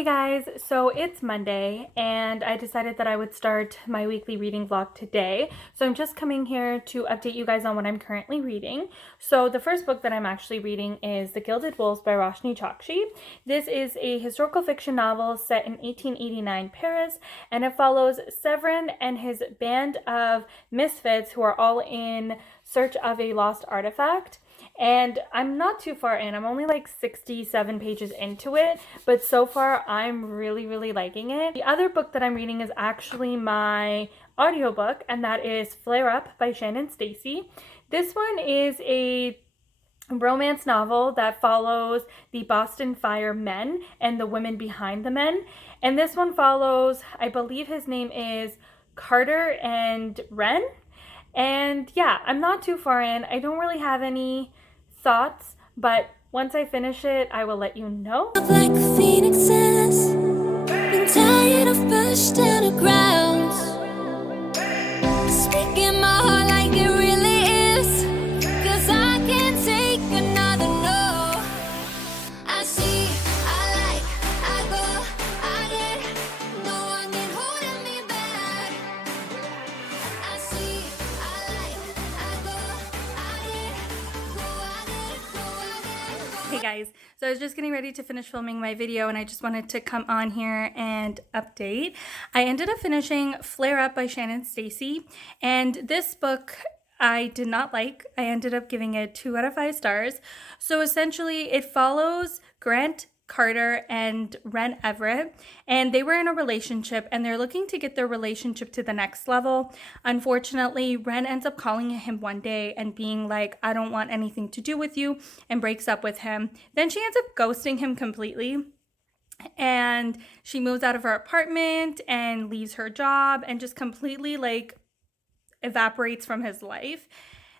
Hey guys, so it's Monday and I decided that I would start my weekly reading vlog today. So I'm just coming here to update you guys on what I'm currently reading. So the first book that I'm actually reading is The Gilded Wolves by Roshni Chokshi. This is a historical fiction novel set in 1889 Paris, and it follows Severin and his band of misfits who are all in search of a lost artifact. And I'm not too far in. I'm only like 67 pages into it, but so far I'm really liking it. The other book that I'm reading is actually my audiobook, and that is Flare Up by Shannon Stacy. This one is a romance novel that follows the Boston Fire men and the women behind the men. And this one follows, I believe his name is Carter and Wren. And yeah, I'm not too far in. I don't really have any thoughts, but once I finish it, I will let you know. Like phoenixes, been tired of pushed underground. Speaking my heart like it really is, 'cause I can't take another no. I see, I like, I go, I get, no one can hold me back. I see, I like, I go, I get, go, I get, go, I get, go. Hey guys, so I was just getting ready to finish filming my video and I just wanted to come on here and update. I ended up finishing Flare Up by Shannon Stacy, and this book I did not like. I ended up giving it 2 out of 5 stars. So essentially it follows Grant Carter and Wren Everett, and they were in a relationship and they're looking to get their relationship to the next level. Unfortunately, Wren ends up calling him one day and being like, I don't want anything to do with you, and breaks up with him. Then she ends up ghosting him completely, and she moves out of her apartment and leaves her job and just completely like evaporates from his life.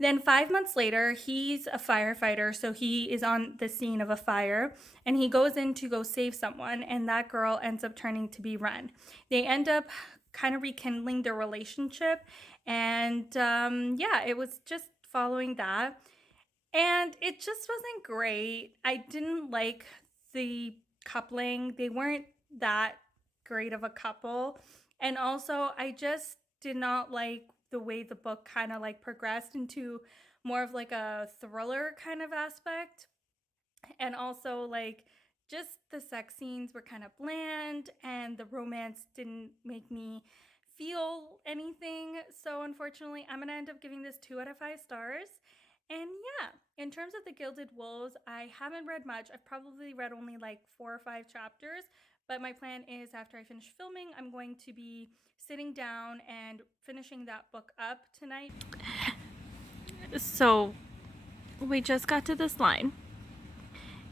Then 5 months later, he's a firefighter, so he is on the scene of a fire, and he goes in to go save someone, and that girl ends up turning to be Wren. They end up kind of rekindling their relationship, and yeah, it was just following that, and it just wasn't great. I didn't like the coupling. They weren't that great of a couple, and also I just did not like the way the book kind of like progressed into more of like a thriller kind of aspect. And also like just the sex scenes were kind of bland and the romance didn't make me feel anything. So unfortunately, I'm gonna end up giving this 2 out of 5 stars. And yeah, in terms of the Gilded Wolves, I haven't read much. I've probably read only like 4 or 5 chapters, but my plan is after I finish filming, I'm going to be sitting down and finishing that book up tonight. So we just got to this line.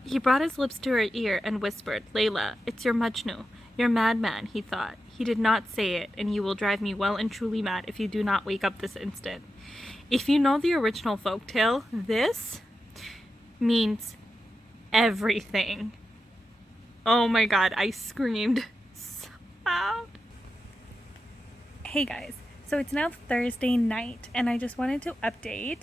He brought his lips to her ear and whispered, Layla, it's your Majnu. You're madman, he thought. He did not say it, and you will drive me well and truly mad if you do not wake up this instant. If you know the original folktale, this means everything. Oh my god, I screamed so loud. Hey guys, so it's now Thursday night and I just wanted to update.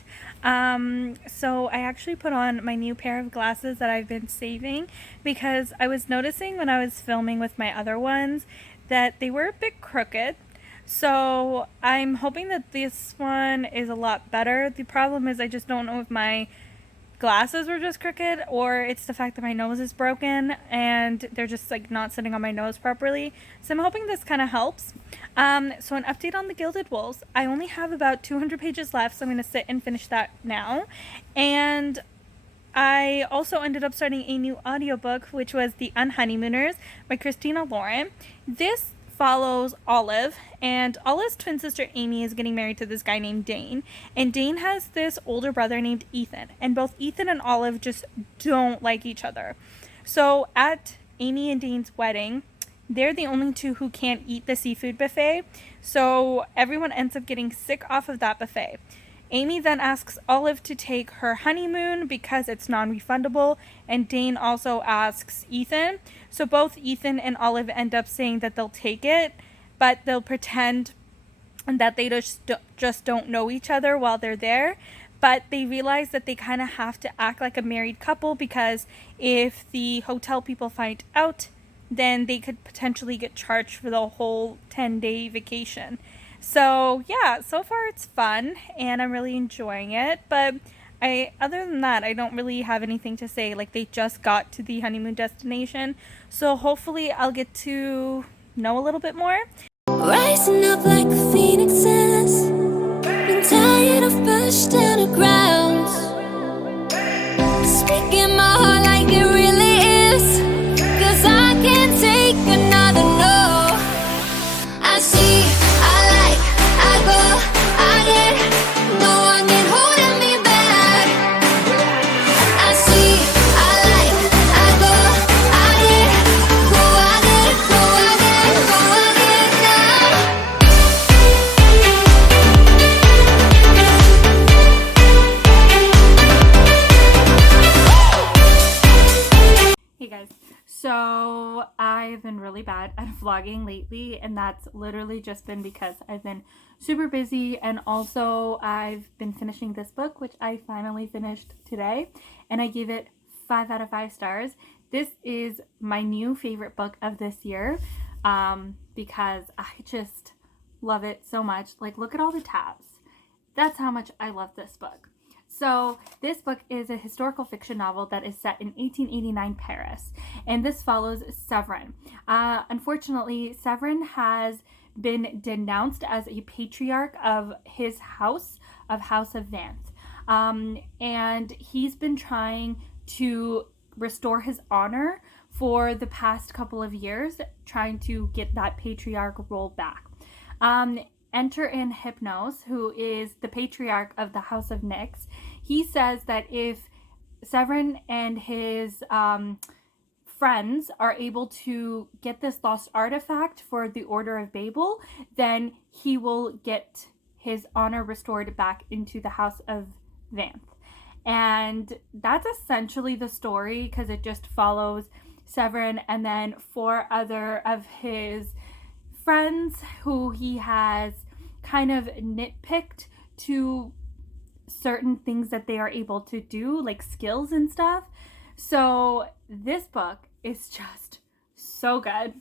So I actually put on my new pair of glasses that I've been saving because I was noticing when I was filming with my other ones that they were a bit crooked. So I'm hoping that this one is a lot better. The problem is I just don't know if my glasses were just crooked or it's the fact that my nose is broken and they're just like not sitting on my nose properly. So I'm hoping this kind of helps. So an update on the Gilded Wolves. I only have about 200 pages left, so I'm going to sit and finish that now. And I also ended up starting a new audiobook, which was The Unhoneymooners by Christina Lauren. This follows Olive, and Olive's twin sister Amy is getting married to this guy named Dane, and Dane has this older brother named Ethan, and both Ethan and Olive just don't like each other. So at Amy and Dane's wedding, they're the only two who can't eat the seafood buffet, so everyone ends up getting sick off of that buffet. Amy then asks Olive to take her honeymoon because it's non-refundable, and Dane also asks Ethan. So both Ethan and Olive end up saying that they'll take it, but they'll pretend that they just don't know each other while they're there. But they realize that they kind of have to act like a married couple because if the hotel people find out then they could potentially get charged for the whole 10-day vacation. So yeah, so far it's fun and I'm really enjoying it. But other than that, I don't really have anything to say. Like, they just got to the honeymoon destination, so hopefully I'll get to know a little bit more. Rising up like phoenixes, been tired of pushed down the ground. Speaking my heart like it really is, 'cause I can't take another no. I see, I like, I go, I get, no one can holding me back. I see, I like, I go, I get, go, I get, go, I get, go, I get now. Hey guys, so I've been really bad at vlogging lately, and that's literally just been because I've been super busy, and also I've been finishing this book, which I finally finished today, and I gave it 5 out of 5 stars. This is my new favorite book of this year, because I just love it so much. Like, look at all the tabs. That's how much I love this book. So this book is a historical fiction novel that is set in 1889 Paris, and this follows Severin. Unfortunately, Severin has been denounced as a patriarch of his house of Vanth, and he's been trying to restore his honor for the past couple of years, trying to get that patriarch role back. Enter in Hypnos, who is the patriarch of the House of Nyx. He says that if Severin and his friends are able to get this lost artifact for the Order of Babel, then he will get his honor restored back into the House of Vanth. And that's essentially the story, because it just follows Severin and then 4 other of his friends who he has kind of nitpicked to certain things that they are able to do, like skills and stuff. So this book is just so good.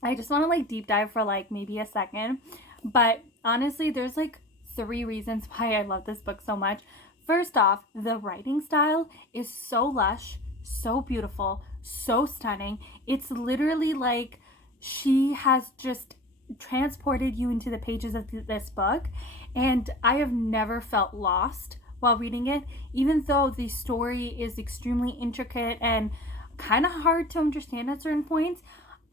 I just want to like deep dive for like maybe a second, but honestly there's like 3 reasons why I love this book so much. First off, the writing style is so lush, so beautiful, so stunning. It's literally like she has just transported you into the pages of this book, and I have never felt lost while reading it, even though the story is extremely intricate and kind of hard to understand at certain points.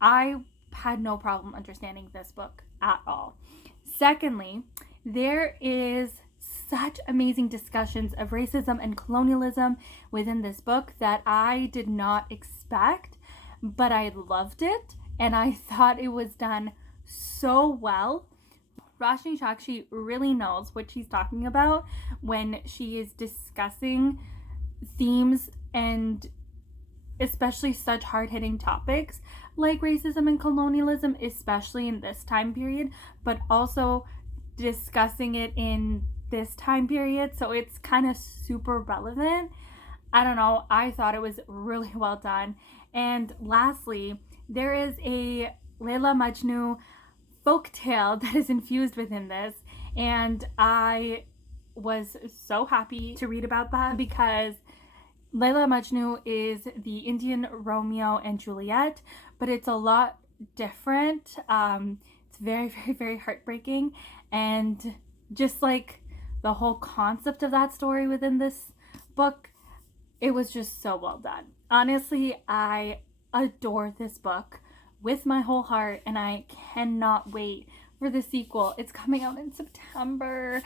I had no problem understanding this book at all. Secondly, there is such amazing discussions of racism and colonialism within this book that I did not expect, but I loved it, and I thought it was done so well. Roshni Chokshi really knows what she's talking about when she is discussing themes, and especially such hard-hitting topics like racism and colonialism, especially in this time period, but also discussing it in this time period, so it's kind of super relevant. I don't know, I thought it was really well done. And lastly, there is a Layla Majnun folktale that is infused within this, and I was so happy to read about that, because Layla Majnun is the Indian Romeo and Juliet, but it's a lot different. It's very, very, very heartbreaking, and just like the whole concept of that story within this book, it was just so well done. Honestly, I adore this book with my whole heart, and I cannot wait for the sequel. It's coming out in September,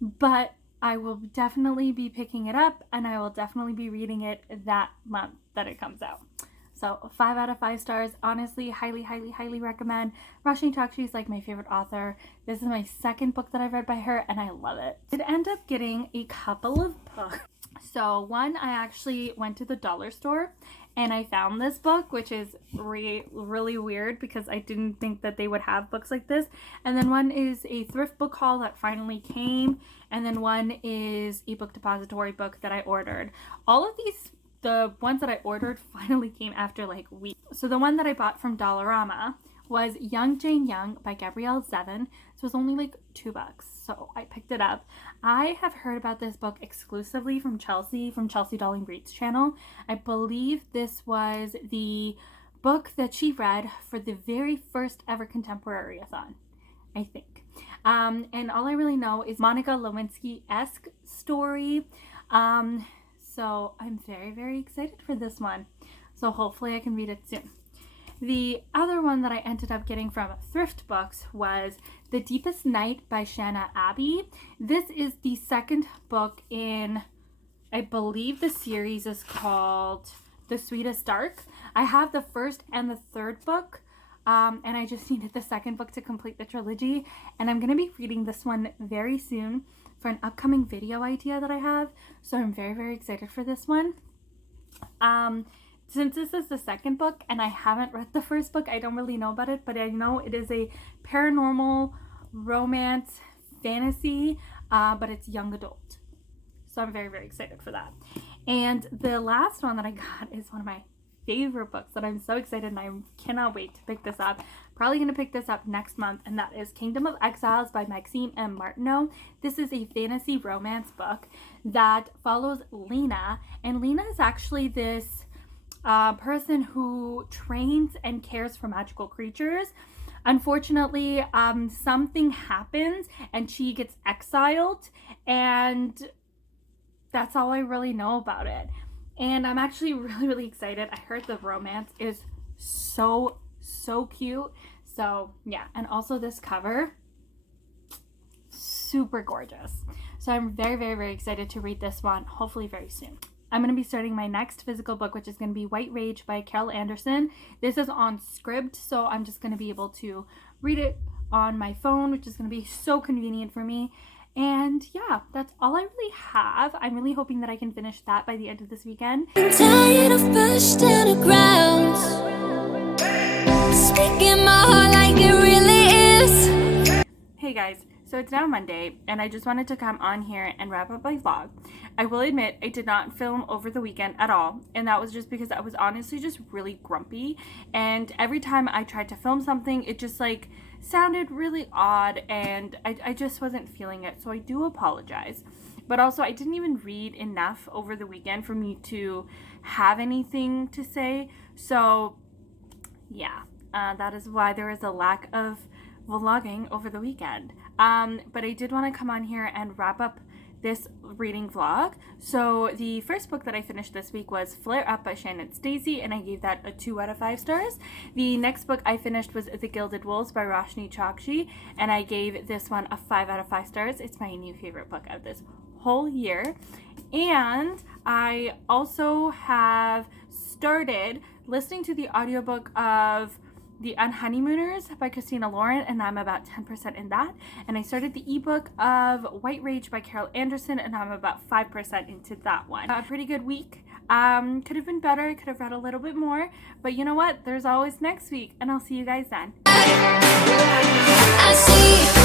but I will definitely be picking it up, and I will definitely be reading it that month that it comes out. So 5 out of 5 stars. Honestly, highly, highly, highly recommend. Roshni Chokshi is like my favorite author. This is my 2nd book that I've read by her, and I love it. I did end up getting a couple of books. So one, I actually went to the dollar store and I found this book, which is really weird because I didn't think that they would have books like this. And then one is a thrift book haul that finally came. And then one is a book depository book that I ordered. All of these the ones that I ordered finally came after like weeks. So the one that I bought from Dollarama was Young Jane Young by Gabrielle Zevin. So it was only like $2. So I picked it up. I have heard about this book exclusively from Chelsea Darling Reads channel. I believe this was the book that she read for the very first ever contemporary-a-thon, I think. And all I really know is Monica Lewinsky-esque story. So I'm very, very excited for this one. So hopefully I can read it soon. The other one that I ended up getting from Thrift Books was The Deepest Night by Shanna Abbey. This is the second book in, I believe the series is called The Sweetest Dark. I have the first and the third book, and I just needed the second book to complete the trilogy. And I'm going to be reading this one very soon for an upcoming video idea that I have. So I'm very, very excited for this one. Since this is the second book and I haven't read the first book, I don't really know about it, but I know it is a paranormal romance fantasy, but it's young adult. So I'm very, very excited for that. And the last one that I got is one of my favorite books that I'm so excited, and I cannot wait to pick this up. Probably going to pick this up next month, and that is Kingdom of Exiles by Maxime M. Martineau. This is a fantasy romance book that follows Lena, and Lena is actually this person who trains and cares for magical creatures. Unfortunately, something happens and she gets exiled, and that's all I really know about it. And I'm actually really, really excited. I heard the romance is so cute. So yeah, and also this cover, super gorgeous. So I'm very, very, very excited to read this one, hopefully very soon. I'm going to be starting my next physical book, which is going to be White Rage by Carol Anderson. This is on Scribd, so I'm just going to be able to read it on my phone, which is going to be so convenient for me. And yeah, that's all I really have. I'm really hoping that I can finish that by the end of this weekend. I'm tired of pushed to the ground, speaking my heart like it really is. Hey guys, so it's now Monday, and I just wanted to come on here and wrap up my vlog. I will admit I did not film over the weekend at all, and that was just because I was honestly just really grumpy, and every time I tried to film something, it just like sounded really odd, and I just wasn't feeling it, so I do apologize. But also, I didn't even read enough over the weekend for me to have anything to say, so yeah, that is why there is a lack of vlogging over the weekend. But I did want to come on here and wrap up this reading vlog. So the first book that I finished this week was Flare Up by Shannon Stacy, and I gave that a 2 out of 5 stars. The next book I finished was The Gilded Wolves by Roshni Chokshi, and I gave this one a 5 out of 5 stars. It's my new favorite book of this whole year. And I also have started listening to the audiobook of The Unhoneymooners by Christina Lauren, and I'm about 10% in that. And I started the ebook of White Rage by Carol Anderson, and I'm about 5% into that one. A pretty good week. Could have been better. I could have read a little bit more, but you know what? There's always next week, and I'll see you guys then. I see